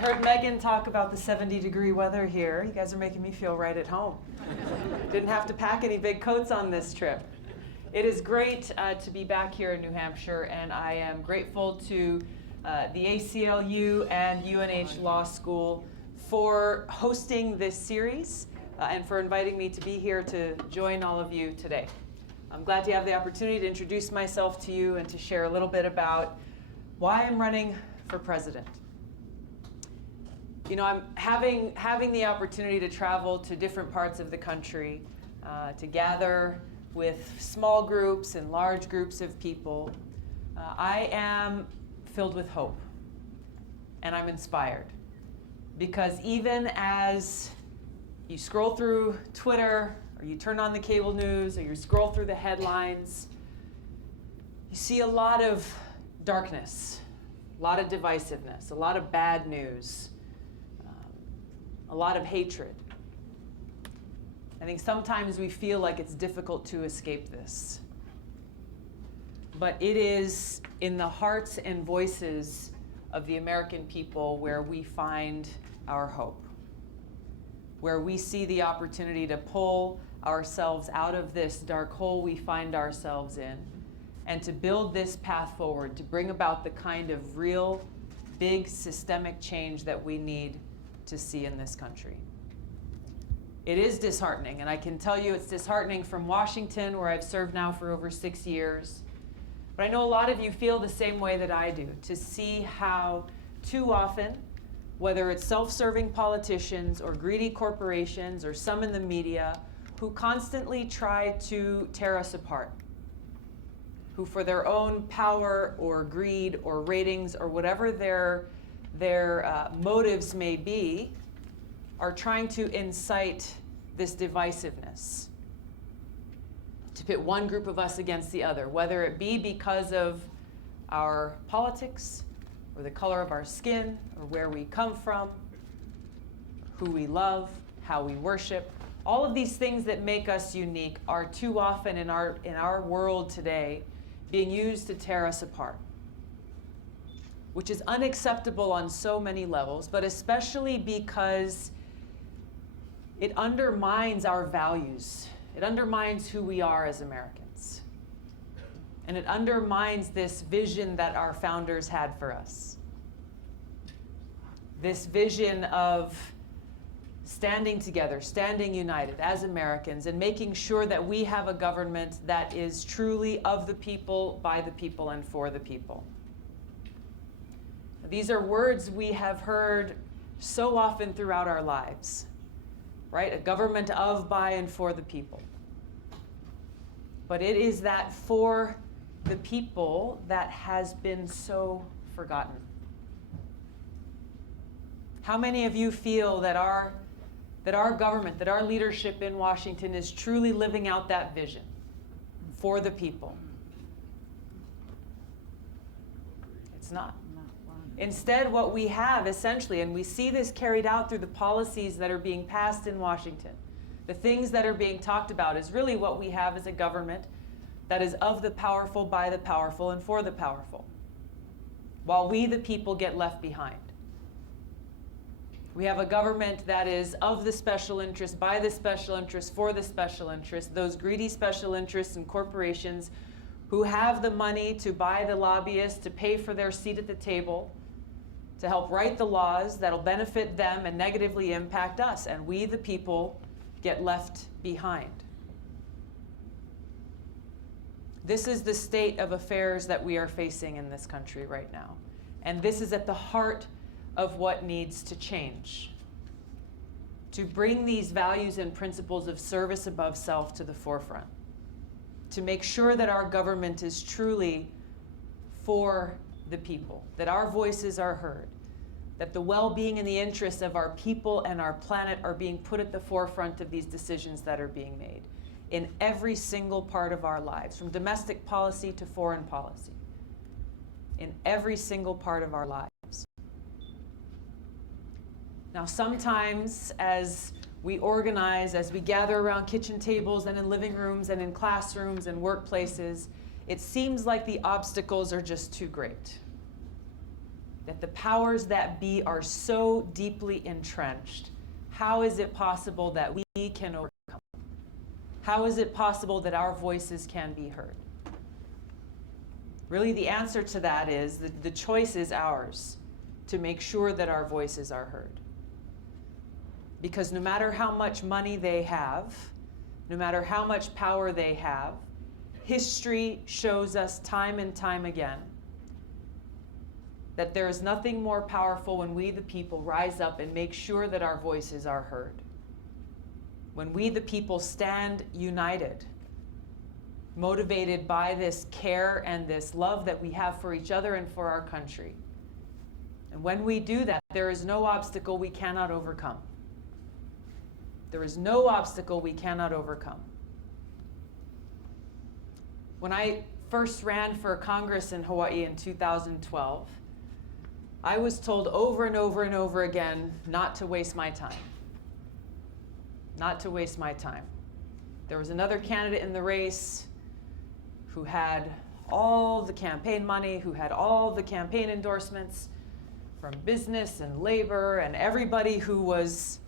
heard Megan talk about the 70-degree weather here. You guys are making me feel right at home. Didn't have to pack any big coats on this trip. It is great to be back here in New Hampshire, and I am grateful to the ACLU and UNH Law School for hosting this series and for inviting me to be here to join all of you today. I'm glad to have the opportunity to introduce myself to you and to share a little bit about why I'm running for president. You know, I'm having the opportunity to travel to different parts of the country, to gather with small groups and large groups of people. I am filled with hope, and I'm inspired. Because even as you scroll through Twitter, or you turn on the cable news, or you scroll through the headlines, you see a lot of darkness, a lot of divisiveness, a lot of bad news, a lot of hatred. I think sometimes we feel like it's difficult to escape this. But it is in the hearts and voices of the American people where we find our hope, where we see the opportunity to pull ourselves out of this dark hole we find ourselves in, and to build this path forward, to bring about the kind of real, big systemic change that we need to see in this country. It is disheartening, and I can tell you it's disheartening from Washington, where I've served now for over 6 years. But I know a lot of you feel the same way that I do, to see how too often, whether it's self-serving politicians or greedy corporations or some in the media, who constantly try to tear us apart, who for their own power or greed or ratings or whatever their motives may be, are trying to incite this divisiveness, to pit one group of us against the other, whether it be because of our politics, or the color of our skin, or where we come from, who we love, how we worship. All of these things that make us unique are too often in our world today being used to tear us apart, which is unacceptable on so many levels, but especially because it undermines our values. It undermines who we are as Americans. And it undermines this vision that our founders had for us. This vision of standing together, standing united as Americans, and making sure that we have a government that is truly of the people, by the people, and for the people. These are words we have heard so often throughout our lives, right? A government of, by, and for the people. But it is that for the people that has been so forgotten. How many of you feel that our government, that our leadership in Washington is truly living out that vision for the people? It's not. Instead, what we have essentially, and we see this carried out through the policies that are being passed in Washington, the things that are being talked about, is really what we have as a government that is of the powerful, by the powerful, and for the powerful, while we, the people, get left behind. We have a government that is of the special interest, by the special interest, for the special interest, those greedy special interests and corporations who have the money to buy the lobbyists, to pay for their seat at the table, to help write the laws that'll benefit them and negatively impact us, and we, the people, get left behind. This is the state of affairs that we are facing in this country right now. And this is at the heart of what needs to change, to bring these values and principles of service above self to the forefront, to make sure that our government is truly for the people, that our voices are heard, that the well-being and the interests of our people and our planet are being put at the forefront of these decisions that are being made in every single part of our lives, from domestic policy to foreign policy, in every single part of our lives. Now, sometimes as we organize, as we gather around kitchen tables and in living rooms and in classrooms and workplaces, it seems like the obstacles are just too great. that the powers that be are so deeply entrenched, how is it possible that we can overcome? How is it possible that our voices can be heard? Really, the answer to that is that the choice is ours to make sure that our voices are heard. Because no matter how much money they have, no matter how much power they have, history shows us time and time again that there is nothing more powerful when we, the people, rise up and make sure that our voices are heard. When we, the people, stand united, motivated by this care and this love that we have for each other and for our country. And when we do that, there is no obstacle we cannot overcome. There is no obstacle we cannot overcome. When I first ran for Congress in Hawaii in 2012, I was told over and over and over again not to waste my time. Not to waste my time. There was another candidate in the race who had all the campaign money, who had all the campaign endorsements from business and labor and everybody who was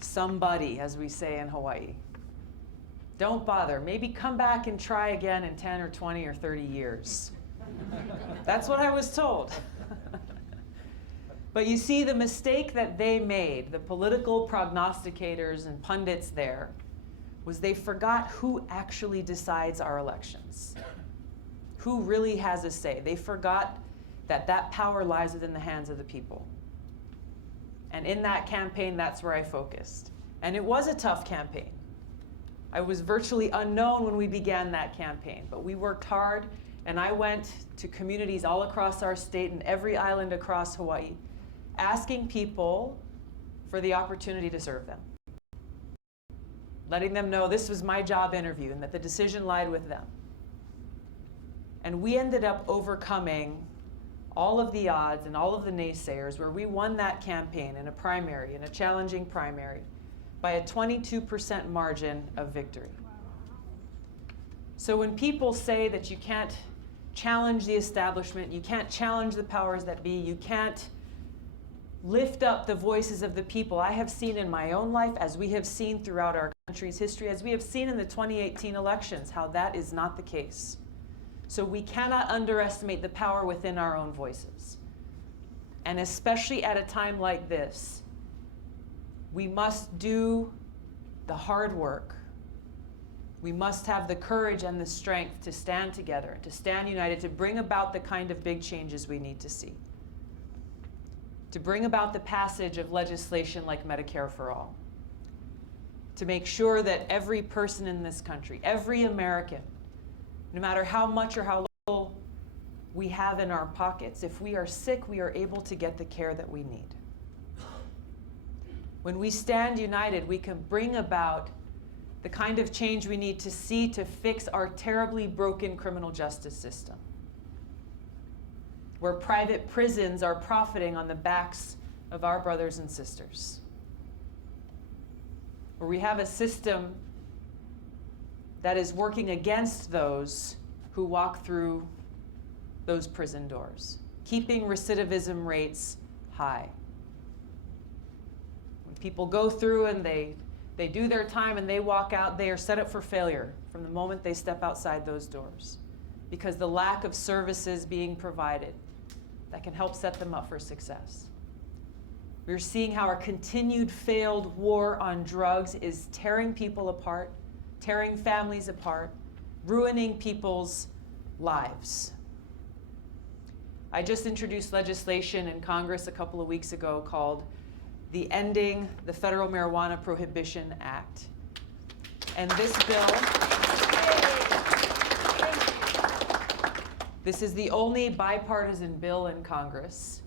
somebody, as we say in Hawaii. Don't bother. Maybe come back and try again in 10 or 20 or 30 years. That's what I was told. But you see, the mistake that they made, the political prognosticators and pundits there, was they forgot who actually decides our elections. Who really has a say. They forgot that that power lies within the hands of the people. And in that campaign, that's where I focused. And it was a tough campaign. I was virtually unknown when we began that campaign, but we worked hard, and I went to communities all across our state and every island across Hawaii, asking people for the opportunity to serve them. Letting them know this was my job interview and that the decision lied with them. And we ended up overcoming all of the odds and all of the naysayers, where we won that campaign in a primary, in a challenging primary, by a 22% margin of victory. So when people say that you can't challenge the establishment, you can't challenge the powers that be, you can't lift up the voices of the people, I have seen in my own life, as we have seen throughout our country's history, as we have seen in the 2018 elections, how that is not the case. So we cannot underestimate the power within our own voices. And especially at a time like this, we must do the hard work. We must have the courage and the strength to stand together, to stand united, to bring about the kind of big changes we need to see. To bring about the passage of legislation like Medicare for All. To make sure that every person in this country, every American, no matter how much or how little we have in our pockets, if we are sick, we are able to get the care that we need. When we stand united, we can bring about the kind of change we need to see to fix our terribly broken criminal justice system, where private prisons are profiting on the backs of our brothers and sisters, where we have a system that is working against those who walk through those prison doors, keeping recidivism rates high. When people go through and they do their time and they walk out, they are set up for failure from the moment they step outside those doors, because the lack of services being provided that can help set them up for success. We're seeing how our continued failed war on drugs is tearing people apart, tearing families apart, ruining people's lives. I just introduced legislation in Congress a couple of weeks ago called the Ending the Federal Marijuana Prohibition Act. And this bill, this is the only bipartisan bill in Congress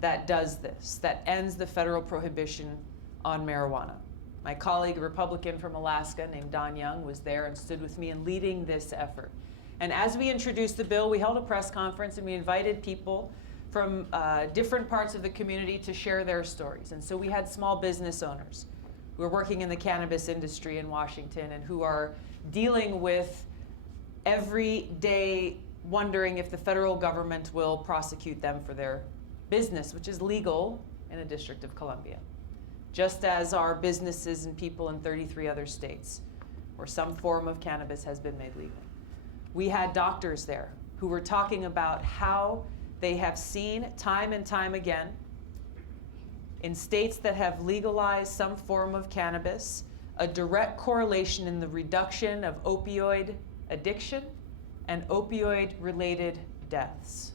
that does this, that ends the federal prohibition on marijuana. My colleague, a Republican from Alaska named Don Young, was there and stood with me in leading this effort. And as we introduced the bill, we held a press conference and we invited people from different parts of the community to share their stories. And so we had small business owners who are working in the cannabis industry in Washington and who are dealing with every day wondering if the federal government will prosecute them for their business, which is legal in the District of Columbia, just as are businesses and people in 33 other states where some form of cannabis has been made legal. We had doctors there who were talking about how they have seen time and time again in states that have legalized some form of cannabis, a direct correlation in the reduction of opioid addiction and opioid-related deaths.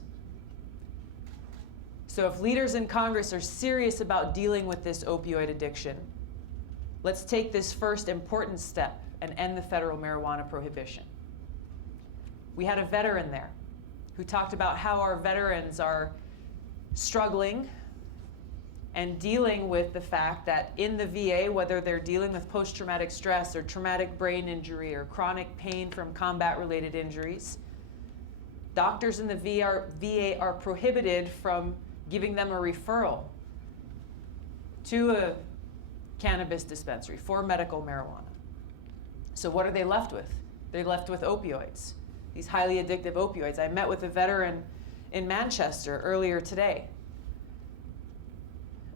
So if leaders in Congress are serious about dealing with this opioid addiction, let's take this first important step and end the federal marijuana prohibition. We had a veteran there who talked about how our veterans are struggling and dealing with the fact that in the VA, whether they're dealing with post-traumatic stress or traumatic brain injury or chronic pain from combat-related injuries, doctors in the VA are prohibited from giving them a referral to a cannabis dispensary for medical marijuana. So what are they left with? They're left with opioids, these highly addictive opioids. I met with a veteran in Manchester earlier today,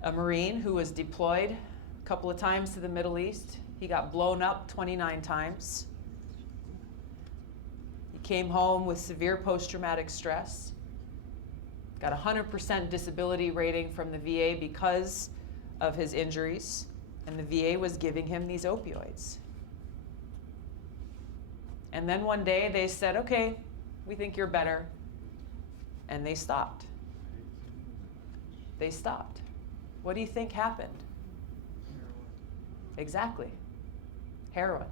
a Marine who was deployed a couple of times to the Middle East. He got blown up 29 times. He came home with severe post-traumatic stress, got a 100% disability rating from the VA because of his injuries, and the VA was giving him these opioids. And then one day they said, okay, we think you're better, and they stopped. They stopped. What do you think happened? Heroin. Exactly. Heroin.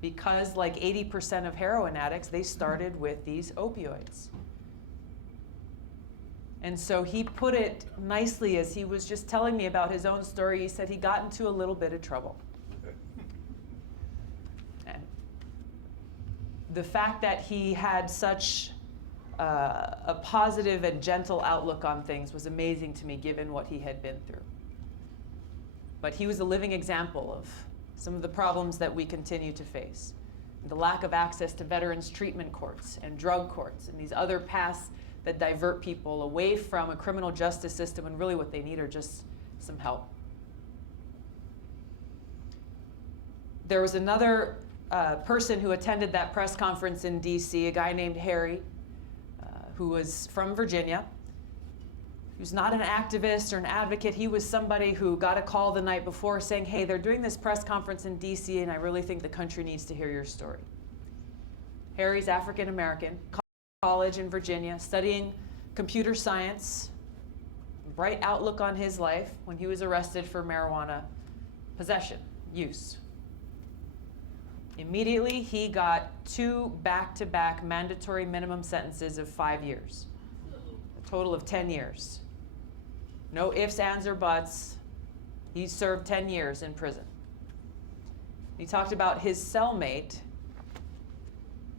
Because like 80% of heroin addicts, they started with these opioids. And so he put it nicely as he was just telling me about his own story. He said he got into a little bit of trouble. And the fact that he had such a positive and gentle outlook on things was amazing to me, given what he had been through. But he was a living example of some of the problems that we continue to face. The lack of access to veterans treatment courts and drug courts and these other paths that divert people away from a criminal justice system when really what they need are just some help. There was another person who attended that press conference in DC, a guy named Harry, who was from Virginia. He was not an activist or an advocate. He was somebody who got a call the night before saying, hey, they're doing this press conference in DC and I really think the country needs to hear your story. Harry's African American, college in Virginia, studying computer science, bright outlook on his life when he was arrested for marijuana possession, use. Immediately, he got 2 back-to-back mandatory minimum sentences of 5 years, a total of 10 years. No ifs, ands, or buts. He served 10 years in prison. He talked about his cellmate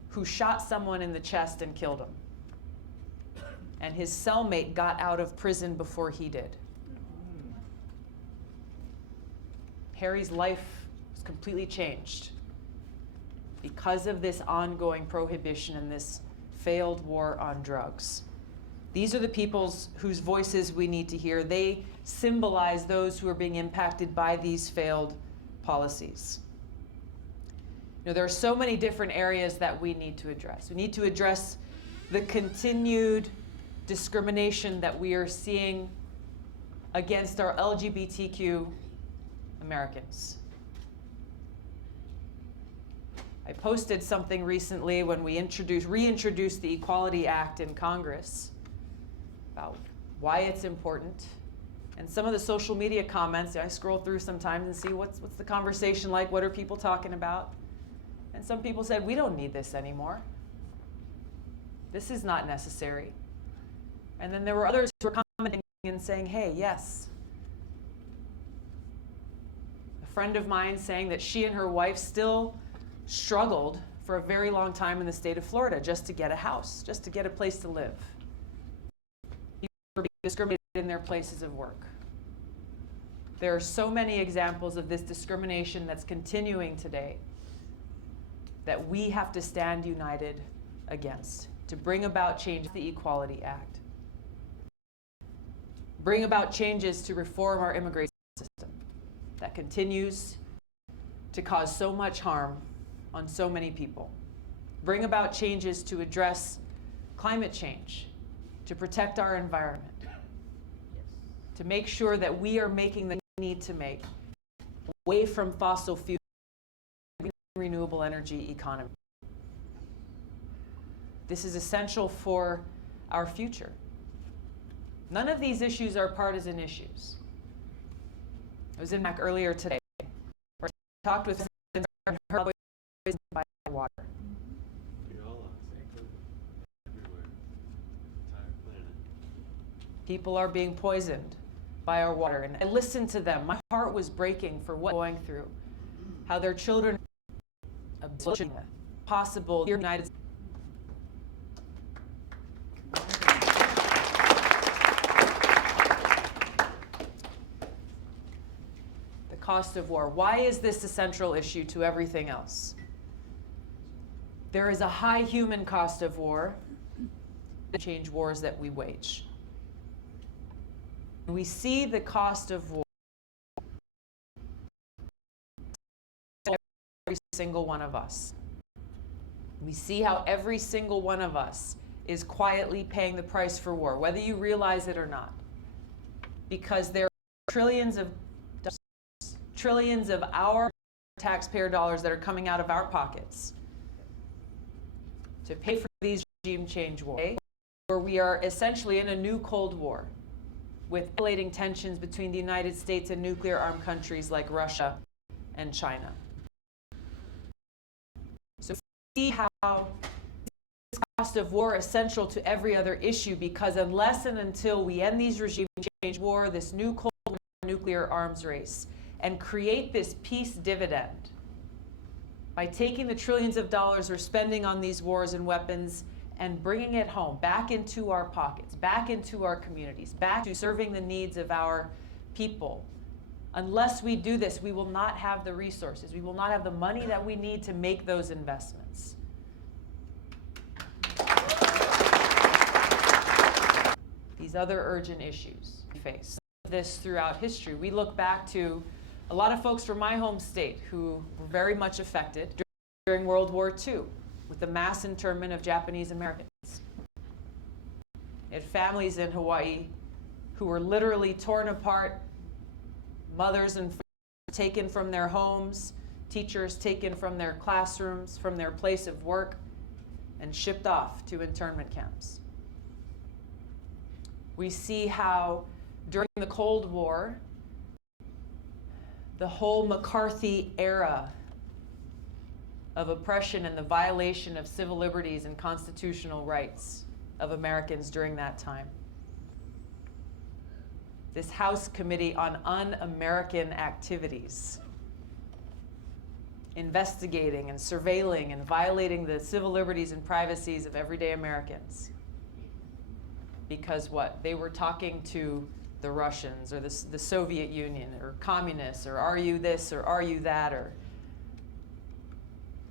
who shot someone in the chest and killed him. And his cellmate got out of prison before he did. Harry's life was completely changed because of this ongoing prohibition and this failed war on drugs. These are the peoples whose voices we need to hear. They symbolize those who are being impacted by these failed policies. You know, there are so many different areas that we need to address. We need to address the continued discrimination that we are seeing against our LGBTQ Americans. I posted something recently when we reintroduced the Equality Act in Congress about why it's important. And some of the social media comments, I scroll through sometimes and see what's the conversation like, what are people talking about? And some people said, we don't need this anymore. This is not necessary. And then there were others who were commenting and saying, hey, yes. A friend of mine saying that she and her wife still struggled for a very long time in the state of Florida just to get a house, just to get a place to live. People were being discriminated in their places of work. There are so many examples of this discrimination that's continuing today that we have to stand united against to bring about change to the Equality Act. Bring about changes to reform our immigration system that continues to cause so much harm on so many people. Bring about changes to address climate change, to protect our environment, to make sure that we are making the need to make away from fossil fuel renewable energy economy. This is essential for our future. None of these issues are partisan issues. I was in Mac earlier today, where I talked with friends and heard poisoned by water. We all are. Everywhere. Entire planet. People are being poisoned by our water. And I listened to them. My heart was breaking for what they're going through. How their children are possible here in the United States. The cost of war. Why is this a central issue to everything else? There is a high human cost of war, the change wars that we wage. We see the cost of war every single one of us. We see how every single one of us is quietly paying the price for war, whether you realize it or not. Because there are trillions of our taxpayer dollars that are coming out of our pockets to pay for these regime change wars, where we are essentially in a new Cold War, with escalating tensions between the United States and nuclear-armed countries like Russia and China. So we see how this cost of war is essential to every other issue, because unless and until we end these regime change war, this new Cold War nuclear arms race, and create this peace dividend by taking the trillions of dollars we're spending on these wars and weapons and bringing it home, back into our pockets, back into our communities, back to serving the needs of our people. Unless we do this, we will not have the resources. We will not have the money that we need to make those investments. These other urgent issues we face. This throughout history. We look back to a lot of folks from my home state who were very much affected during World War II with the mass internment of Japanese Americans. We had families in Hawaii who were literally torn apart, mothers and fathers taken from their homes, teachers taken from their classrooms, from their place of work, and shipped off to internment camps. We see how during the Cold War, the whole McCarthy era of oppression and the violation of civil liberties and constitutional rights of Americans during that time. This House Committee on Un-American Activities, investigating and surveilling and violating the civil liberties and privacies of everyday Americans. Because what? They were talking to the Russians or the Soviet Union or communists, or are you this or are you that, or.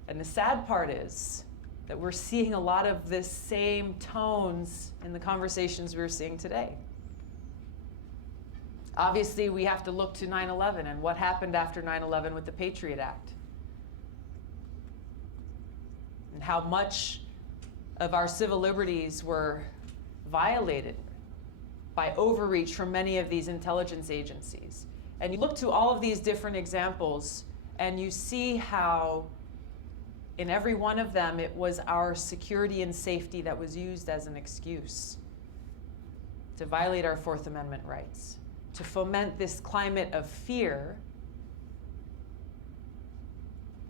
And the sad part is that we're seeing a lot of this same tones in the conversations we're seeing today. Obviously, we have to look to 9/11 and what happened after 9/11 with the Patriot Act. And how much of our civil liberties were violated by overreach from many of these intelligence agencies. And you look to all of these different examples and you see how in every one of them it was our security and safety that was used as an excuse to violate our Fourth Amendment rights, to foment this climate of fear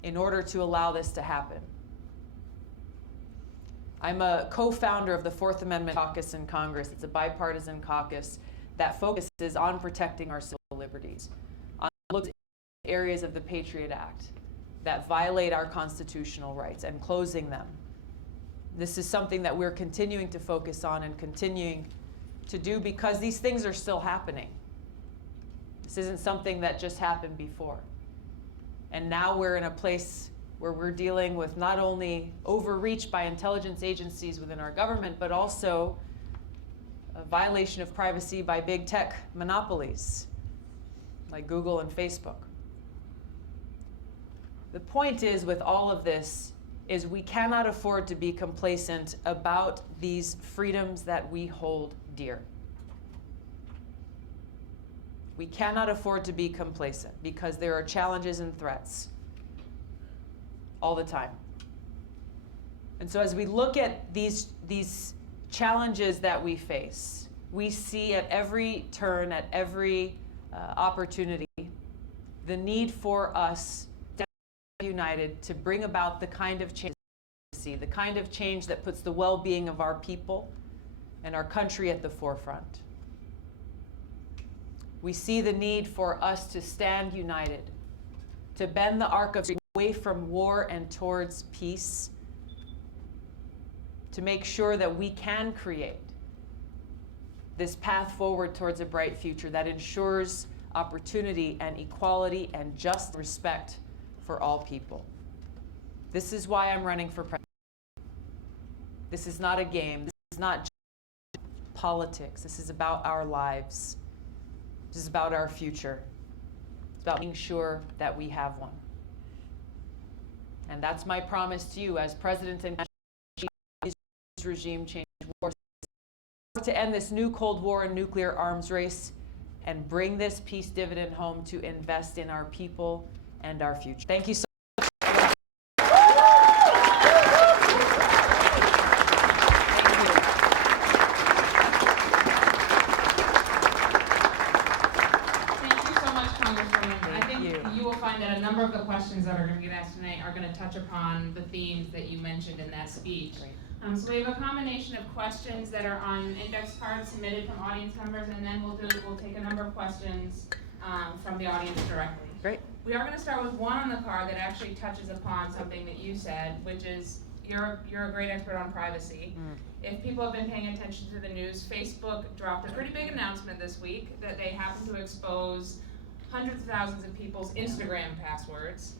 in order to allow this to happen. I'm a co-founder of the Fourth Amendment Caucus in Congress. It's a bipartisan caucus that focuses on protecting our civil liberties, on looking at areas of the Patriot Act that violate our constitutional rights and closing them. This is something that we're continuing to focus on and continuing to do because these things are still happening. This isn't something that just happened before. And now we're in a place where we're dealing with not only overreach by intelligence agencies within our government, but also a violation of privacy by big tech monopolies like Google and Facebook. The point is, with all of this, is we cannot afford to be complacent about these freedoms that we hold dear. We cannot afford to be complacent because there are challenges and threats all the time. And so as we look at these challenges that we face, we see at every turn, at every opportunity, the need for us to be united to bring about the kind of change we see, the kind of change that puts the well-being of our people and our country at the forefront. We see the need for us to stand united, to bend the arc of away from war and towards peace, to make sure that we can create this path forward towards a bright future that ensures opportunity and equality and just respect for all people. This is why I'm running for president. This is not a game. This is not just politics. This is about our lives. This is about our future. It's about making sure that we have one. And that's my promise to you as President and regime change war to end this new Cold War and nuclear arms race and bring this peace dividend home to invest in our people and our future. Thank you so much. A number of the questions that are going to get asked tonight are going to touch upon the themes that you mentioned in that speech. So we have a combination of questions that are on index cards submitted from audience members, and then we'll take a number of questions from the audience directly. Great. We are going to start with one on the card that actually touches upon something that you said, which is you're a great expert on privacy. If people have been paying attention to the news, Facebook dropped a pretty big announcement this week that they happen to expose hundreds of thousands of people's Instagram passwords.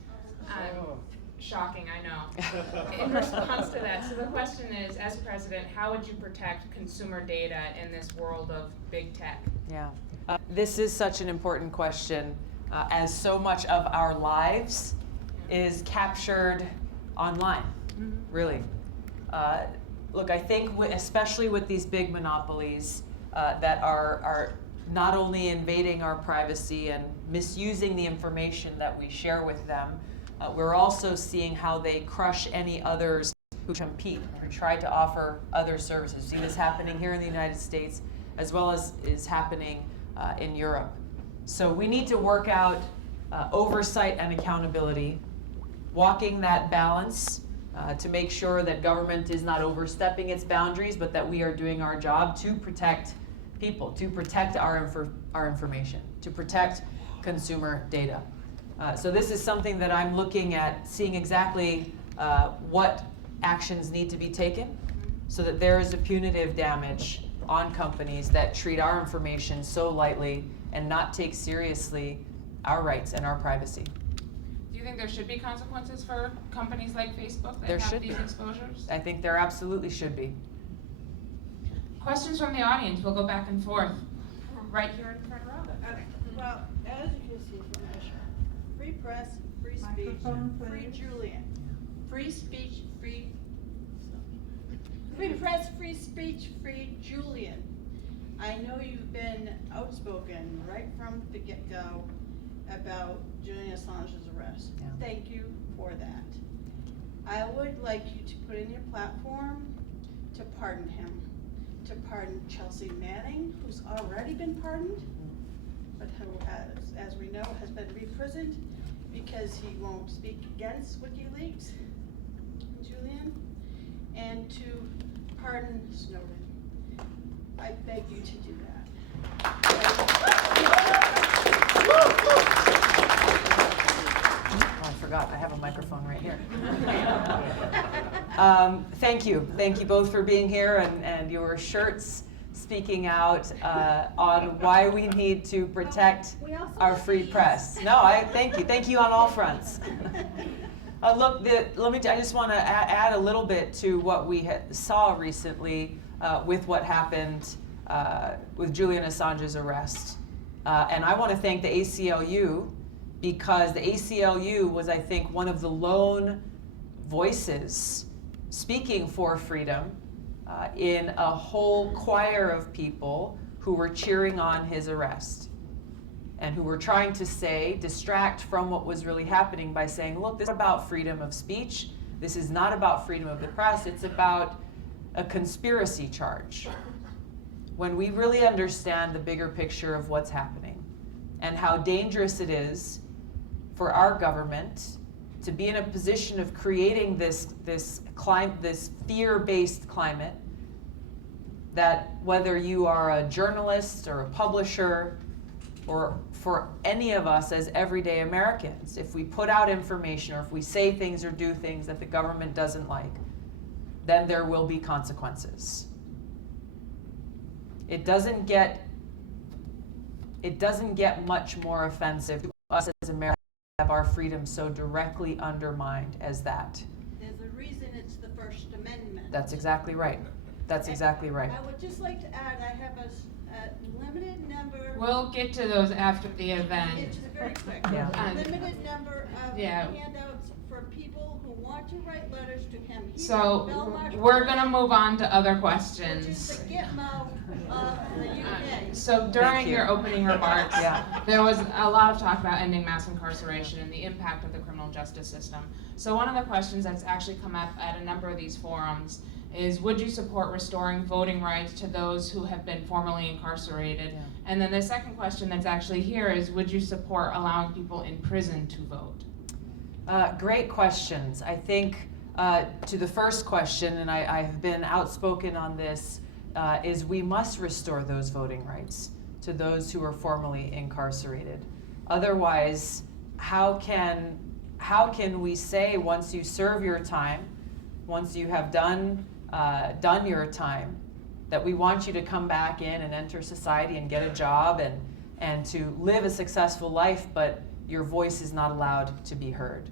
Shocking, I know. In response to that, so the question is, as president, how would you protect consumer data in this world of big tech? Yeah, this is such an important question, as so much of our lives is captured online, really. Look, I think especially with these big monopolies that are not only invading our privacy and misusing the information that we share with them, we're also seeing how they crush any others who compete, who try to offer other services. We see this happening here in the United States as well as is happening in Europe. So we need to work out oversight and accountability, walking that balance to make sure that government is not overstepping its boundaries, but that we are doing our job to protect people, to protect our information, to protect consumer data. So this is something that I'm looking at, seeing exactly what actions need to be taken so that there is a punitive damage on companies that treat our information so lightly and not take seriously our rights and our privacy. Do you think there should be consequences for companies like Facebook that have these exposures? I think there absolutely should be. Questions from the audience. We'll go back and forth. Right here in front row. Okay. Well, as you can see from the show, free press, free speech, free Julian. Free speech, free press, free speech, free Julian. I know you've been outspoken right from the get-go about Julian Assange's arrest. Yeah. Thank you for that. I would like you to put in your platform to pardon him. To pardon Chelsea Manning, who's already been pardoned, but who, as we know, has been reprisoned because he won't speak against WikiLeaks, Julian, and to pardon Snowden. I beg you to do that. Oh, I forgot, I have a microphone right here. Thank you. Thank you both for being here and your shirts speaking out on why we need to protect our free press. No, thank you. Thank you on all fronts. Look, I just want to add a little bit to what we saw recently with what happened Julian Assange's arrest. And I want to thank the ACLU, because the ACLU was, I think, one of the lone voices speaking for freedom in a whole choir of people who were cheering on his arrest and who were trying to distract from what was really happening by saying, look, this is about freedom of speech. This is not about freedom of the press. It's about a conspiracy charge. When we really understand the bigger picture of what's happening and how dangerous it is for our government to be in a position of creating this fear-based climate, that whether you are a journalist or a publisher, or for any of us as everyday Americans, if we put out information or if we say things or do things that the government doesn't like, then there will be consequences. It doesn't get much more offensive to us as Americans to have our freedom so directly undermined as that. There's a reason it's the First Amendment. That's exactly right. That's exactly right. I would just like to add, I have a limited number. We'll get to those after the event. It's very quick. Yeah. A limited number of Yeah. handouts for people who want to write letters to him. He So is Belmarsh, we're gonna move on to other which is questions. the Gitmo of the UK. So during you. your opening remarks, Yeah. there was a lot of talk about ending mass incarceration and the impact of the criminal justice system. So one of the questions that's actually come up at a number of these forums is, would you support restoring voting rights to those who have been formerly incarcerated? Yeah. And then the second question that's actually here is, would you support allowing people in prison to vote? Great questions. I think to the first question, and I have been outspoken on this, is we must restore those voting rights to those who are formerly incarcerated. Otherwise, how can we say once you serve your time, once you have done your time, that we want you to come back in and enter society and get a job and to live a successful life, but your voice is not allowed to be heard.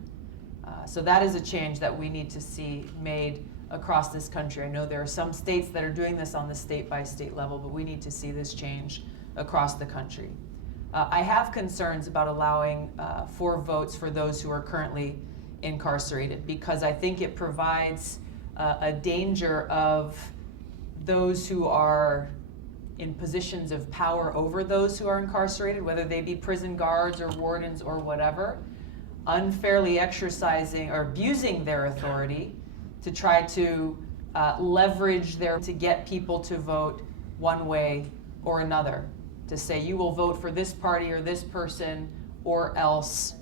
So that is a change that we need to see made across this country. I know there are some states that are doing this on the state-by-state level, but we need to see this change across the country. I have concerns about allowing for votes for those who are currently incarcerated, because I think it provides a danger of those who are in positions of power over those who are incarcerated, whether they be prison guards or wardens or whatever, unfairly exercising or abusing their authority to try to leverage to get people to vote one way or another, to say you will vote for this party or this person or else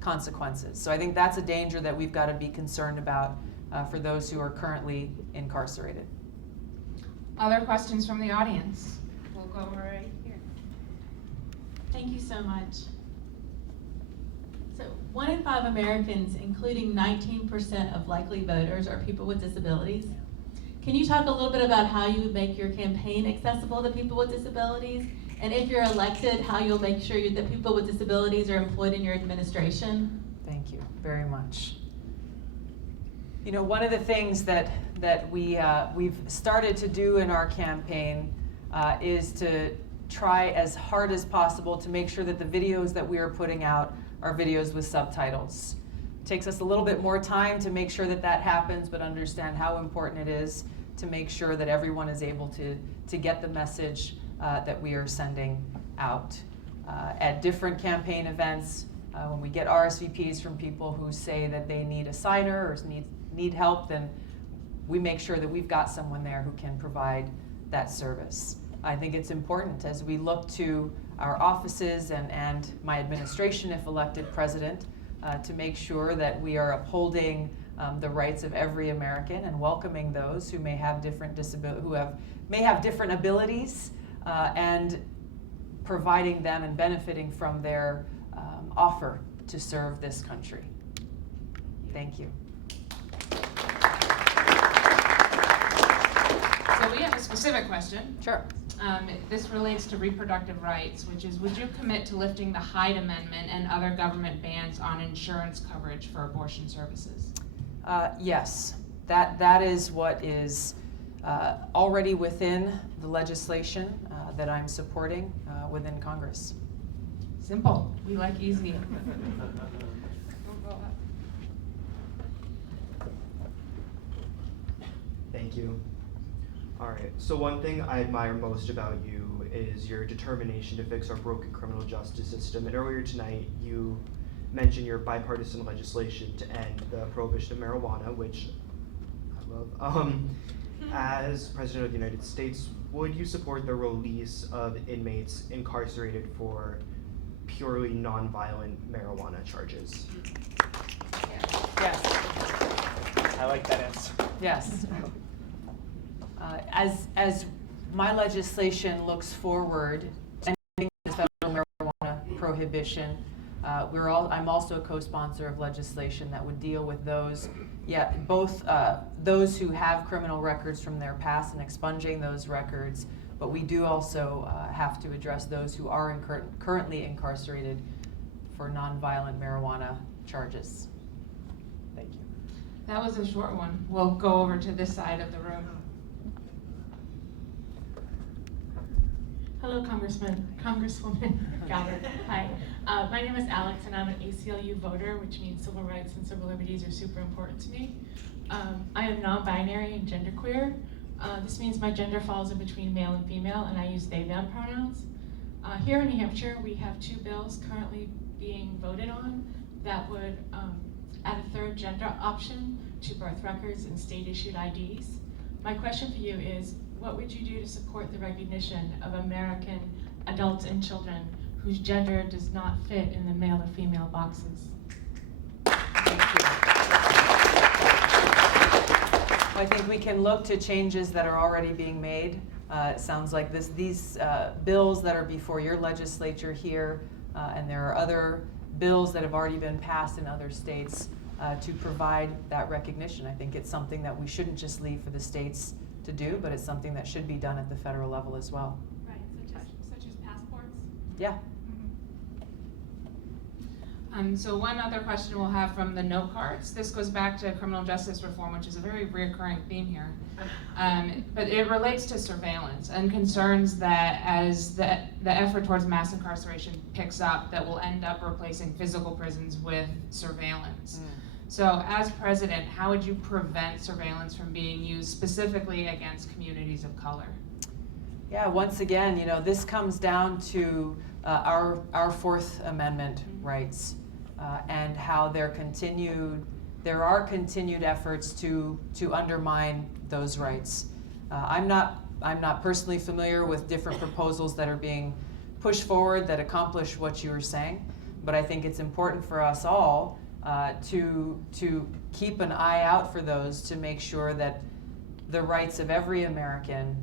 consequences. So I think that's a danger that we've got to be concerned about for those who are currently incarcerated. Other questions from the audience? We'll go right here. Thank you so much. So 1 in 5 Americans, including 19% of likely voters, are people with disabilities. Can you talk a little bit about how you would make your campaign accessible to people with disabilities? And if you're elected, how you'll make sure that people with disabilities are employed in your administration? Thank you very much. You know, one of the things that we've started to do in our campaign is to try as hard as possible to make sure that the videos that we are putting out are videos with subtitles. It takes us a little bit more time to make sure that that happens, but understand how important it is to make sure that everyone is able to get the message that we are sending out. At different campaign events, when we get RSVPs from people who say that they need a signer or need help, then we make sure that we've got someone there who can provide that service. I think it's important as we look to our offices and my administration, if elected president, to make sure that we are upholding the rights of every American and welcoming those who may have different may have different abilities, and providing them and benefiting from their offer to serve this country. Thank you. So we have a specific question. Sure. This relates to reproductive rights, which is, would you commit to lifting the Hyde Amendment and other government bans on insurance coverage for abortion services? Yes, that is what is already within the legislation that I'm supporting within Congress. Simple. We like easy. Thank you. All right, so one thing I admire most about you is your determination to fix our broken criminal justice system. And earlier tonight, you mentioned your bipartisan legislation to end the prohibition of marijuana, which I love. As President of the United States, would you support the release of inmates incarcerated for purely nonviolent marijuana charges? Yes. I like that answer. Yes. As my legislation looks forward to ending the federal marijuana prohibition, I'm also a co-sponsor of legislation that would deal with those, both those who have criminal records from their past and expunging those records, but we do also have to address those who are currently incarcerated for nonviolent marijuana charges. Thank you. That was a short one. We'll go over to this side of the room. Hello, Congresswoman Gabbard. Hi, my name is Alex, and I'm an ACLU voter, which means civil rights and civil liberties are super important to me. I am non-binary and genderqueer. This means my gender falls in between male and female, and I use they/them pronouns. Here in New Hampshire, we have 2 bills currently being voted on that would add a 3rd gender option to birth records and state-issued IDs. My question for you is, what would you do to support the recognition of American adults and children whose gender does not fit in the male or female boxes? Thank you. I think we can look to changes that are already being made. It sounds like these bills that are before your legislature here, and there are other bills that have already been passed in other states to provide that recognition. I think it's something that we shouldn't just leave for the states to do, but it's something that should be done at the federal level as well. Right, such as passports? Yeah. So one other question we'll have from the note cards. This goes back to criminal justice reform, which is a very recurring theme here. But it relates to surveillance and concerns that as the effort towards mass incarceration picks up, that we'll end up replacing physical prisons with surveillance. So as president, how would you prevent surveillance from being used specifically against communities of color? Yeah, once again, this comes down to our Fourth Amendment rights and how there are continued efforts to undermine those rights. I'm not personally familiar with different proposals that are being pushed forward that accomplish what you were saying, but I think it's important for us all to keep an eye out for those, to make sure that the rights of every American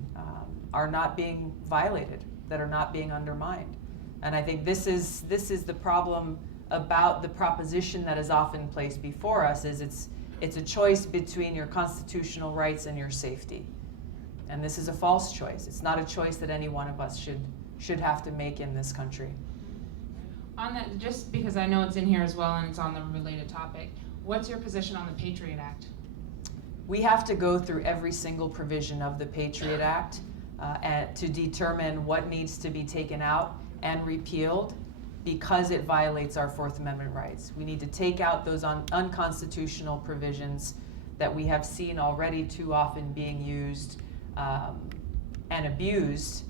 are not being violated, that are not being undermined. And I think this is the problem about the proposition that is often placed before us, is it's a choice between your constitutional rights and your safety. And this is a false choice. It's not a choice that any one of us should have to make in this country. On that, just because I know it's in here as well and it's on the related topic, what's your position on the Patriot Act? We have to go through every single provision of the Patriot Act to determine what needs to be taken out and repealed because it violates our Fourth Amendment rights. We need to take out those unconstitutional provisions that we have seen already too often being used and abused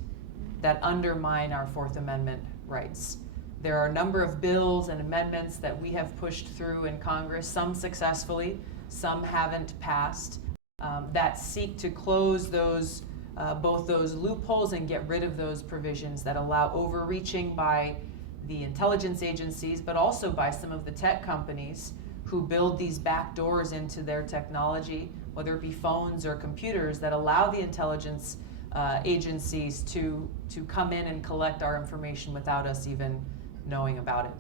that undermine our Fourth Amendment rights. There are a number of bills and amendments that we have pushed through in Congress, some successfully, some haven't passed, that seek to close those both those loopholes and get rid of those provisions that allow overreaching by the intelligence agencies, but also by some of the tech companies who build these back doors into their technology, whether it be phones or computers, that allow the intelligence agencies to come in and collect our information without us even knowing about it.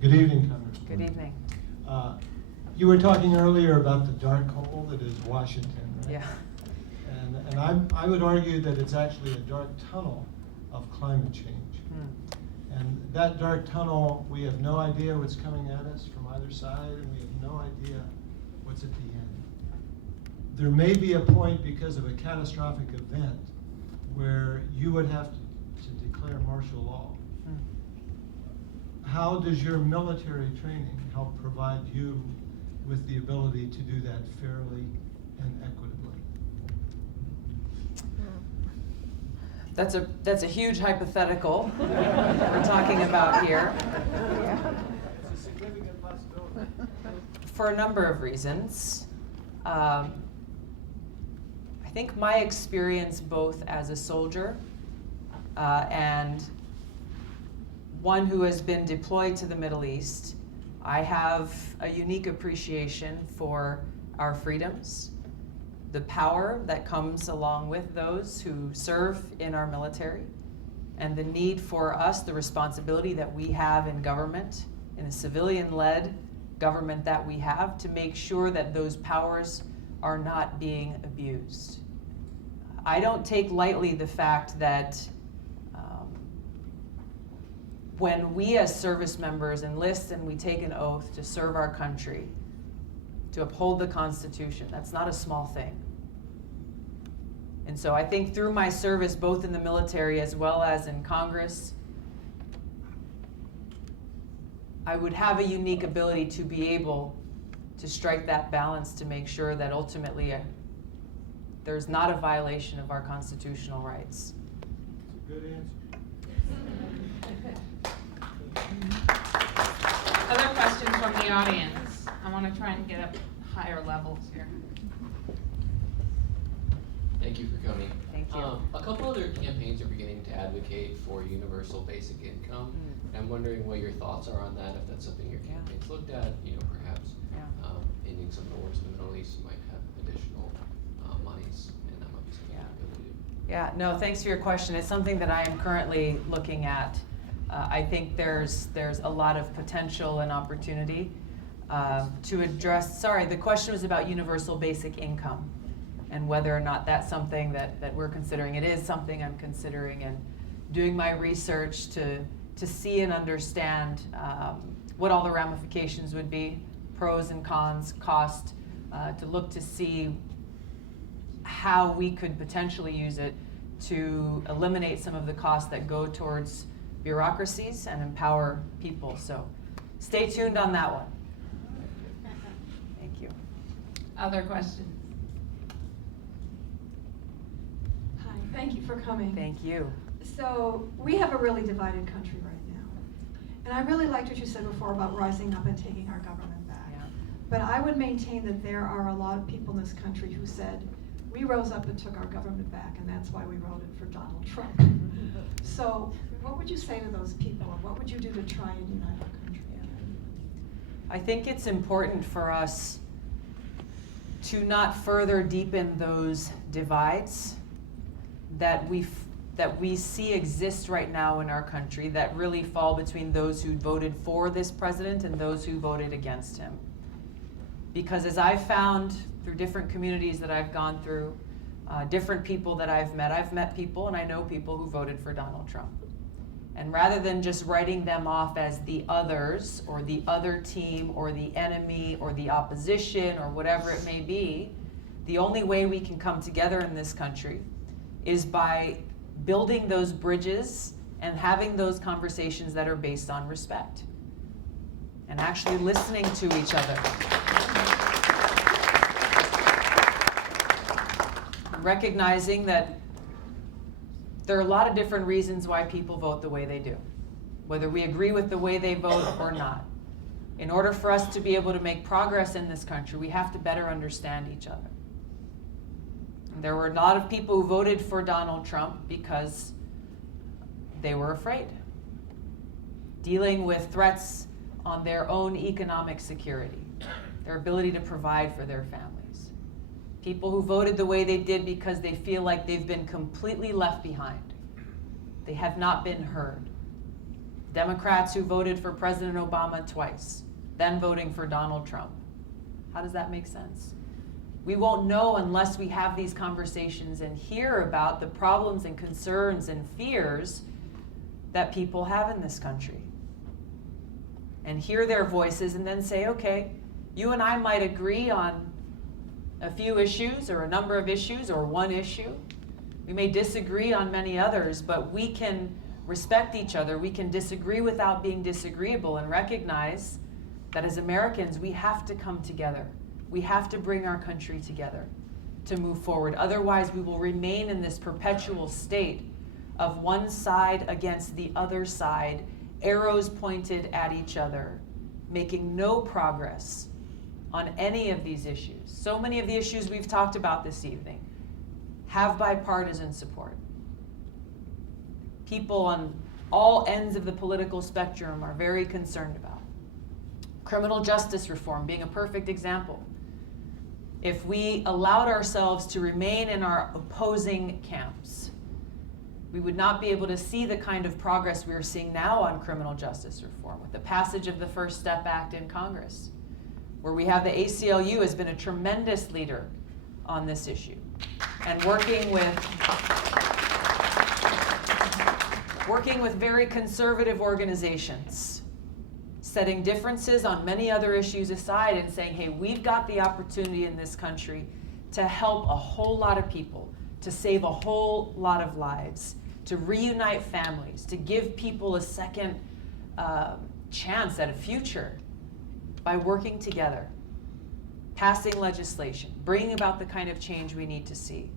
Good evening, Congresswoman. Good evening. You were talking earlier about the dark hole that is Washington, right? Yeah. And I would argue that it's actually a dark tunnel of climate change. And that dark tunnel, we have no idea what's coming at us from either side, and we have no idea what's at the end. There may be a point because of a catastrophic event where you would have to declare martial law. How does your military training help provide you with the ability to do that fairly and equitably? That's a huge hypothetical we're talking about here. It's a significant possibility. For a number of reasons. I think my experience both as a soldier and one who has been deployed to the Middle East, I have a unique appreciation for our freedoms, the power that comes along with those who serve in our military, and the need for us, the responsibility that we have in government, in a civilian-led government that we have, to make sure that those powers are not being abused. I don't take lightly the fact that when we as service members enlist and we take an oath to serve our country, to uphold the Constitution, that's not a small thing. And so I think through my service, both in the military as well as in Congress, I would have a unique ability to be able to strike that balance to make sure that ultimately there's not a violation of our constitutional rights. It's a good answer. Other questions from the audience? I want to try and get up higher levels here. Thank you for coming. Thank you. A couple other campaigns are beginning to advocate for universal basic income. And I'm wondering what your thoughts are on that, if that's something your campaign's looked at, perhaps ending some of the wars in the Middle East might have additional monies, and that might be something you'd be able to do. Yeah, no, thanks for your question. It's something that I am currently looking at. I think there's a lot of potential and opportunity to address, the question was about universal basic income and whether or not that's something that we're considering. It is something I'm considering and doing my research to see and understand what all the ramifications would be, pros and cons, cost, to look to see how we could potentially use it to eliminate some of the costs that go towards bureaucracies and empower people. So stay tuned on that one. Thank you. Other questions? Hi, thank you for coming. Thank you. So we have a really divided country right now. And I really liked what you said before about rising up and taking our government back. Yeah. But I would maintain that there are a lot of people in this country who said, we rose up and took our government back, and that's why we voted for Donald Trump. So what would you say to those people, and what would you do to try and unite our country again? I think it's important for us to not further deepen those divides that we see exist right now in our country, that really fall between those who voted for this president and those who voted against him. Because as I've found through different communities that I've gone through, different people that I've met people and I know people who voted for Donald Trump. And rather than just writing them off as the others or the other team or the enemy or the opposition or whatever it may be, the only way we can come together in this country is by building those bridges and having those conversations that are based on respect and actually listening to each other. Recognizing that there are a lot of different reasons why people vote the way they do, whether we agree with the way they vote or not. In order for us to be able to make progress in this country, we have to better understand each other. And there were a lot of people who voted for Donald Trump because they were afraid, dealing with threats on their own economic security, their ability to provide for their families. People who voted the way they did because they feel like they've been completely left behind. They have not been heard. Democrats who voted for President Obama twice, then voting for Donald Trump. How does that make sense? We won't know unless we have these conversations and hear about the problems and concerns and fears that people have in this country. And hear their voices and then say, okay, you and I might agree on a few issues or a number of issues or one issue. We may disagree on many others, but we can respect each other. We can disagree without being disagreeable and recognize that as Americans, we have to come together. We have to bring our country together to move forward. Otherwise, we will remain in this perpetual state of one side against the other side, arrows pointed at each other, making no progress on any of these issues. So many of the issues we've talked about this evening have bipartisan support. People on all ends of the political spectrum are very concerned about. Criminal justice reform being a perfect example. If we allowed ourselves to remain in our opposing camps, we would not be able to see the kind of progress we are seeing now on criminal justice reform with the passage of the First Step Act in Congress, where we have the ACLU has been a tremendous leader on this issue and working with very conservative organizations, setting differences on many other issues aside and saying, hey, we've got the opportunity in this country to help a whole lot of people, to save a whole lot of lives, to reunite families, to give people a second chance at a future by working together, passing legislation, bringing about the kind of change we need to see.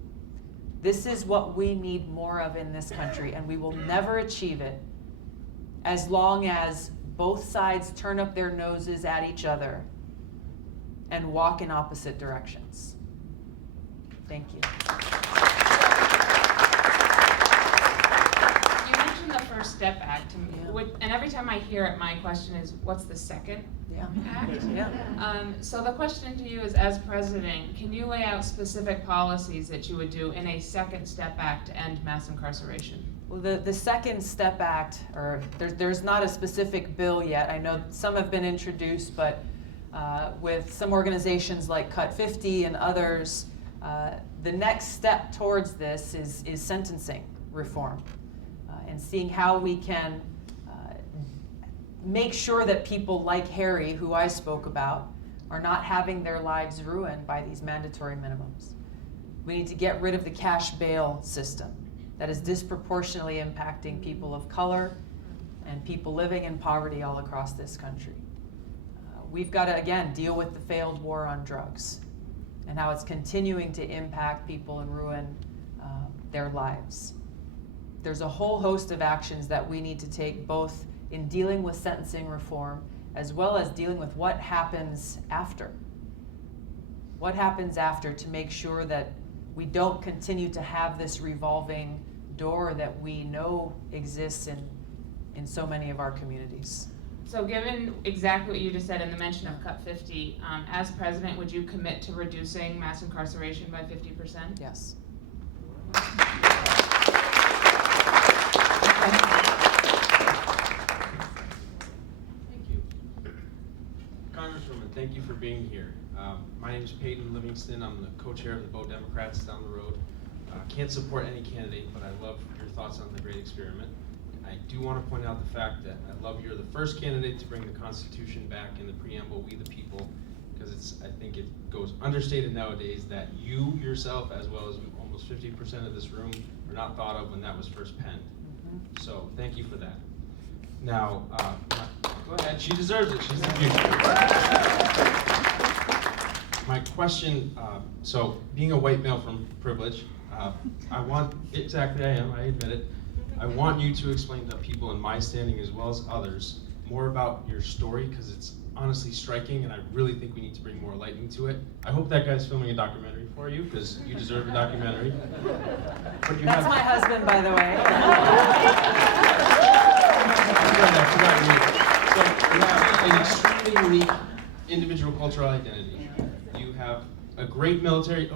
This is what we need more of in this country, and we will never achieve it as long as both sides turn up their noses at each other and walk in opposite directions. Thank you. You mentioned the First Step Act, and every time I hear it, my question is, what's the second act? So the question to you is, as president, can you lay out specific policies that you would do in a second step act to end mass incarceration? Well, the Second Step Act, or there's not a specific bill yet. I know some have been introduced, but with some organizations like Cut 50 and others, the next step towards this is sentencing reform and seeing how we can make sure that people like Harry, who I spoke about, are not having their lives ruined by these mandatory minimums. We need to get rid of the cash bail system that is disproportionately impacting people of color and people living in poverty all across this country. We've got to, again, deal with the failed war on drugs and how it's continuing to impact people and ruin their lives. There's a whole host of actions that we need to take, both in dealing with sentencing reform as well as dealing with what happens after. What happens after to make sure that we don't continue to have this revolving door that we know exists in so many of our communities. So given exactly what you just said and the mention of Cut 50, as president, would you commit to reducing mass incarceration by 50%? Yes. Thank you. Congresswoman, thank you for being here. My name is Peyton Livingston. I'm the co-chair of the Bow Democrats down the road. Can't support any candidate, but I love your thoughts on the great experiment. I do want to point out the fact that I love you're the first candidate to bring the Constitution back in the preamble, we the people, because I think it goes understated nowadays that you yourself, as well as almost 50% of this room, are not thought of when that was first penned. So thank you for that. Now, go ahead, she deserves it, she's the future. My question, so being a white male from privilege, I admit it. I want you to explain to people in my standing as well as others more about your story, because it's honestly striking and I really think we need to bring more light into it. I hope that guy's filming a documentary for you, because you deserve a documentary. But That's my husband, by the way. So you have an extremely unique individual cultural identity. You have a great military,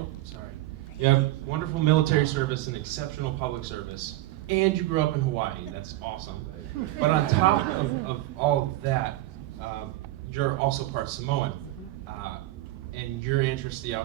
you have wonderful military service and exceptional public service, and you grew up in Hawaii. That's awesome. But on top of all of that, you're also part Samoan, and your interest, the